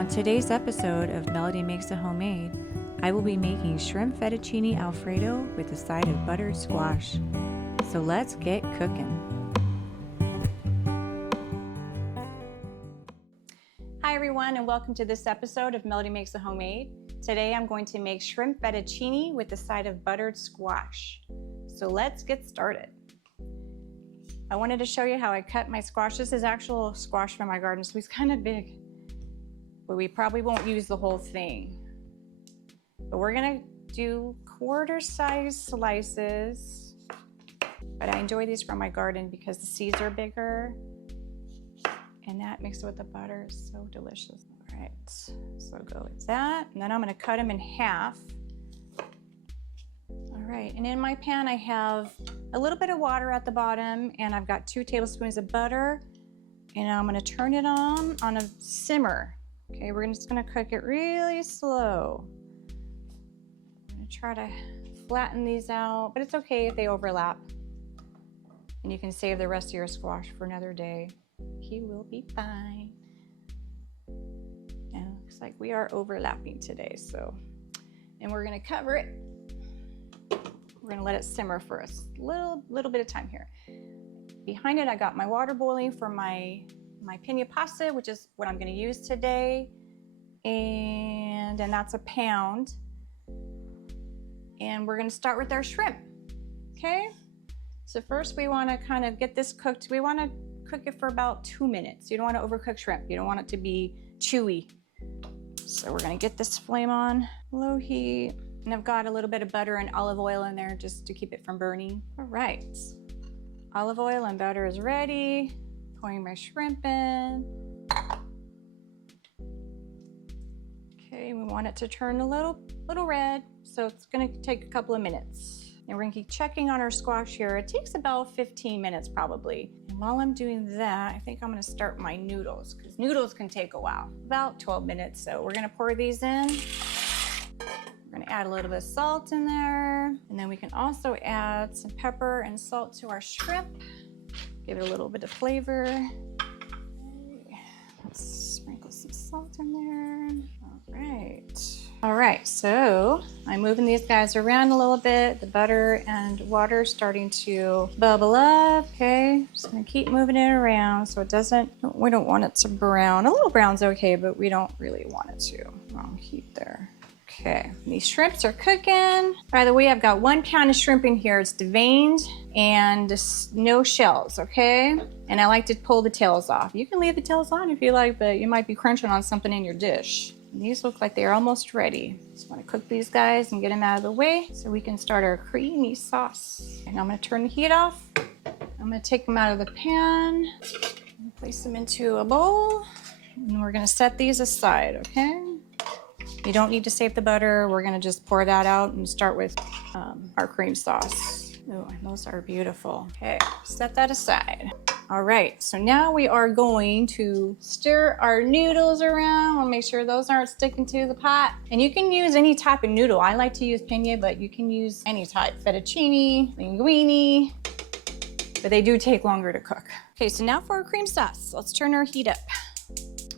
On today's episode of Melody Makes a Homemade, I will be making shrimp fettuccine Alfredo with a side of buttered squash. So let's get cooking. Hi everyone, and welcome to this episode of Melody Makes a Homemade. Today I'm going to make shrimp fettuccine with a side of buttered squash. So let's get started. I wanted to show you how I cut my squash. This is actual squash from my garden, so it's kind of big, but we probably won't use the whole thing. But we're gonna do quarter-size slices. But I enjoy these from my garden because the seeds are bigger, and that mixed with the butter is so delicious. All right, so go with that, and then I'm gonna cut them in half. All right, and in my pan I have a little bit of water at the bottom, and I've got 2 tablespoons of butter, and I'm gonna turn it on a simmer. Okay, we're just gonna cook it really slow. I'm gonna try to flatten these out, but it's okay if they overlap. And you can save the rest of your squash for another day. He will be fine. And it looks like we are overlapping today, so. And we're gonna cover it. We're gonna let it simmer for a little bit of time here. Behind it, I got my water boiling for my penne pasta, which is what I'm gonna use today. And that's a pound. And we're gonna start with our shrimp, okay? So first we wanna kind of get this cooked. We wanna cook it for about 2 minutes. You don't wanna overcook shrimp. You don't want it to be chewy. So we're gonna get this flame on low heat. And I've got a little bit of butter and olive oil in there just to keep it from burning. All right, olive oil and butter is ready. Pouring my shrimp in. Okay, we want it to turn a little red, so it's gonna take a couple of minutes. And we're gonna keep checking on our squash here. It takes about 15 minutes probably. And while I'm doing that, I think I'm gonna start my noodles, because noodles can take a while, about 12 minutes. So we're gonna pour these in. We're gonna add a little bit of salt in there. And then we can also add some pepper and salt to our shrimp. Give it a little bit of flavor. Let's sprinkle some salt in there. All right, so I'm moving these guys around a little bit. The butter and water starting to bubble up, okay? Just gonna keep moving it around so it doesn't, we don't want it to brown. A little brown's okay, but we don't really want it to. Wrong heat there. Okay, these shrimps are cooking. By the way, I've got 1 pound of shrimp in here. It's deveined and no shells, okay? And I like to pull the tails off. You can leave the tails on if you like, but you might be crunching on something in your dish. And these look like they're almost ready. Just wanna cook these guys and get them out of the way so we can start our creamy sauce. And I'm gonna turn the heat off. I'm gonna take them out of the pan, and place them into a bowl, and we're gonna set these aside, okay? You don't need to save the butter. We're gonna just pour that out and start with our cream sauce. Oh, those are beautiful. Okay, set that aside. All right, so now we are going to stir our noodles around. We'll make sure those aren't sticking to the pot. And you can use any type of noodle. I like to use penne, but you can use any type. Fettuccine, linguine, but they do take longer to cook. Okay, so now for our cream sauce. Let's turn our heat up.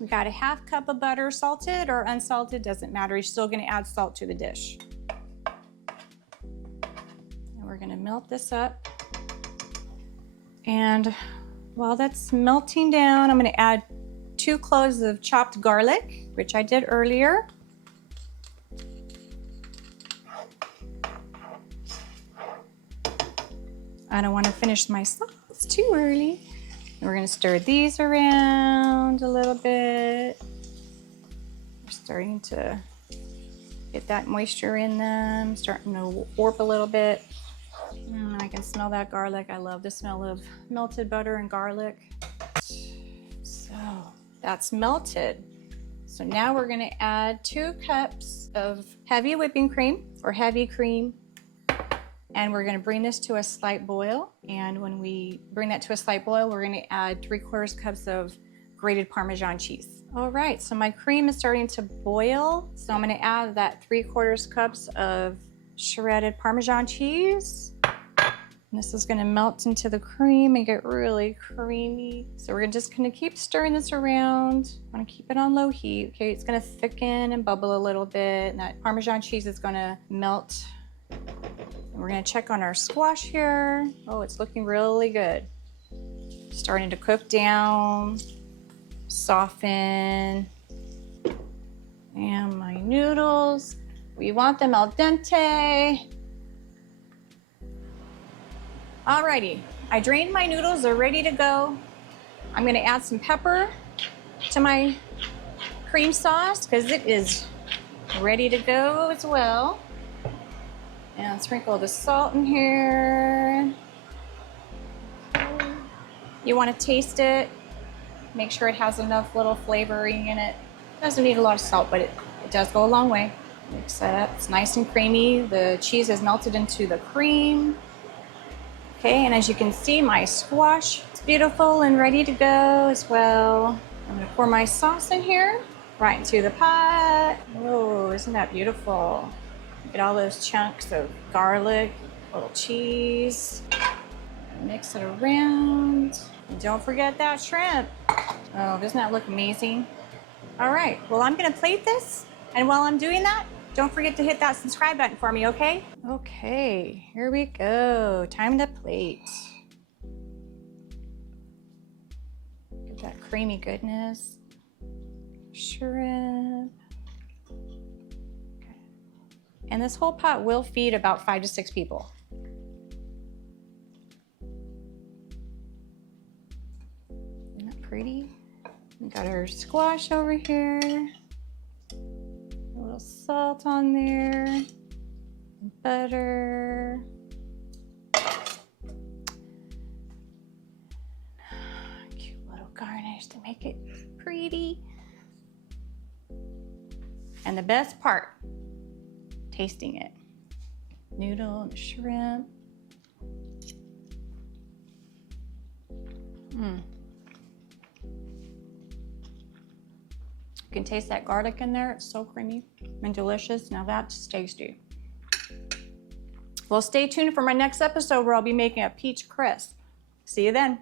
We got a 1/2 cup of butter, salted or unsalted, doesn't matter. You're still gonna add salt to the dish. And we're gonna melt this up. And while that's melting down, I'm gonna add 2 cloves of chopped garlic, which I did earlier. I don't wanna finish my sauce too early. And we're gonna stir these around a little bit. We're starting to get that moisture in them, starting to warp a little bit. I can smell that garlic. I love the smell of melted butter and garlic. So that's melted. So now we're gonna add 2 cups of heavy whipping cream or heavy cream. And we're gonna bring this to a slight boil. And when we bring that to a slight boil, we're gonna add 3/4 cups of grated Parmesan cheese. All right, so my cream is starting to boil. So I'm gonna add that 3/4 cups of shredded Parmesan cheese. And this is gonna melt into the cream and get really creamy. So we're just gonna keep stirring this around. I wanna keep it on low heat. Okay, it's gonna thicken and bubble a little bit, and that Parmesan cheese is gonna melt. And we're gonna check on our squash here. Oh, it's looking really good. Starting to cook down, soften. And my noodles, we want them al dente. Alrighty, I drained my noodles, they're ready to go. I'm gonna add some pepper to my cream sauce because it is ready to go as well. And sprinkle the salt in here. You wanna taste it, make sure it has enough little flavoring in it. Doesn't need a lot of salt, but it does go a long way. Mix that up, it's nice and creamy. The cheese has melted into the cream. Okay, and as you can see, my squash is beautiful and ready to go as well. I'm gonna pour my sauce in here, right into the pot. Oh, isn't that beautiful? Get all those chunks of garlic, little cheese. Mix it around. And don't forget that shrimp. Oh, doesn't that look amazing? All right, well, I'm gonna plate this. And while I'm doing that, don't forget to hit that subscribe button for me, okay? Okay, here we go. Time to plate. Get that creamy goodness. Shrimp. Okay. And this whole pot will feed about 5 to 6 people. Isn't that pretty? We got our squash over here. A little salt on there, butter. Cute little garnish to make it pretty. And the best part, tasting it. Noodle and shrimp. You can taste that garlic in there. It's so creamy and delicious. Now that's tasty. Well, stay tuned for my next episode where I'll be making a peach crisp. See you then.